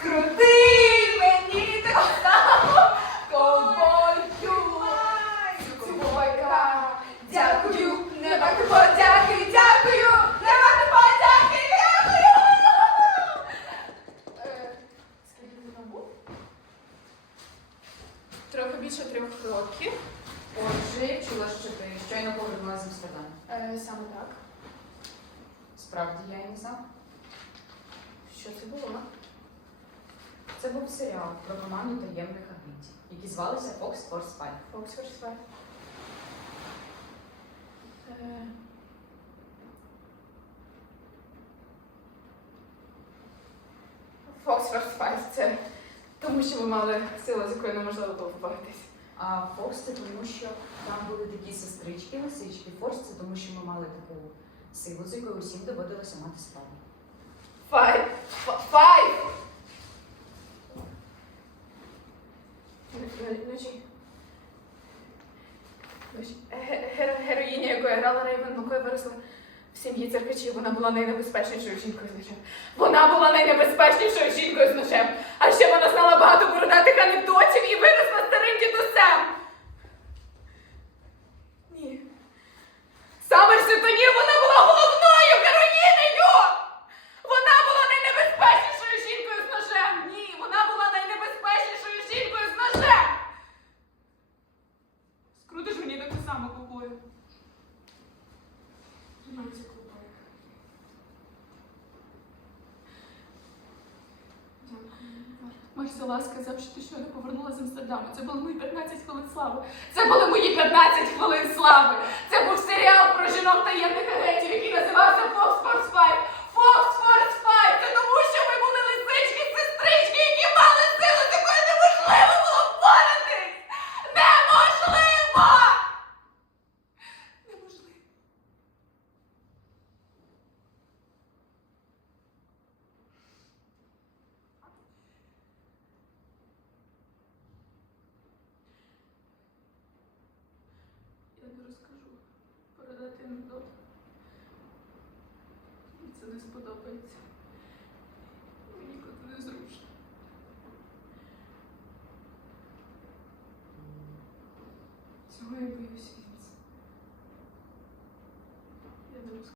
Скрути мені ковбою. Цукойка. Дякую, нема подяки, дякую, нема подяки, дякую. Е, Скільки там був? Трохи більше трьох років. Отже, чула, що ти щойно повернулася з Амстердаму. Е, саме так. Справді я і не знав. Що це було? Це був серіал про команду таємних агентів, які звалися Fox Force 5. Фоксфорд Спай. Е, Фоксфорд Спай це тому, що ви мали силу, з якою неможливо було побавитись. А Fox це тому, що там були такі сестрички, лисички. Force це тому, що ми мали таку силу, з якою усім доводилося мати справу. Файв! Ф- Героїня, якою грала Рейвен Макой, виросла в сім'ї церкачів. Вона була найнебезпечнішою жінкою з ножем. Вона була найнебезпечнішою жінкою з ножем. А ще вона знала багато бородатих анекдотів і виросла старим дідусем. Ні. Самерсі, то ні, вона була головною героїнею! Вона була найнебезпечнішою жінкою з ножем! Ні, вона була найнебезпечнішою жінкою з ножем! Скрутиш мені таку саму купую. ласка сказав, що ти щойно повернулася з Амстердаму. Це були мої 15 хвилин слави. Це були мої 15 хвилин слави. Це був серіал про жінок таємних агентів, який називався Fox Force 5. Fox Force 5! Це тому, що ми були лисички, сестрички, які мали силу, з якою неможливо було впоратись! Неможливо! Неможливо. Я не розкажу. Передати анекдот. Мені це не сподобається. Мені буде незручно. Цього я боюся.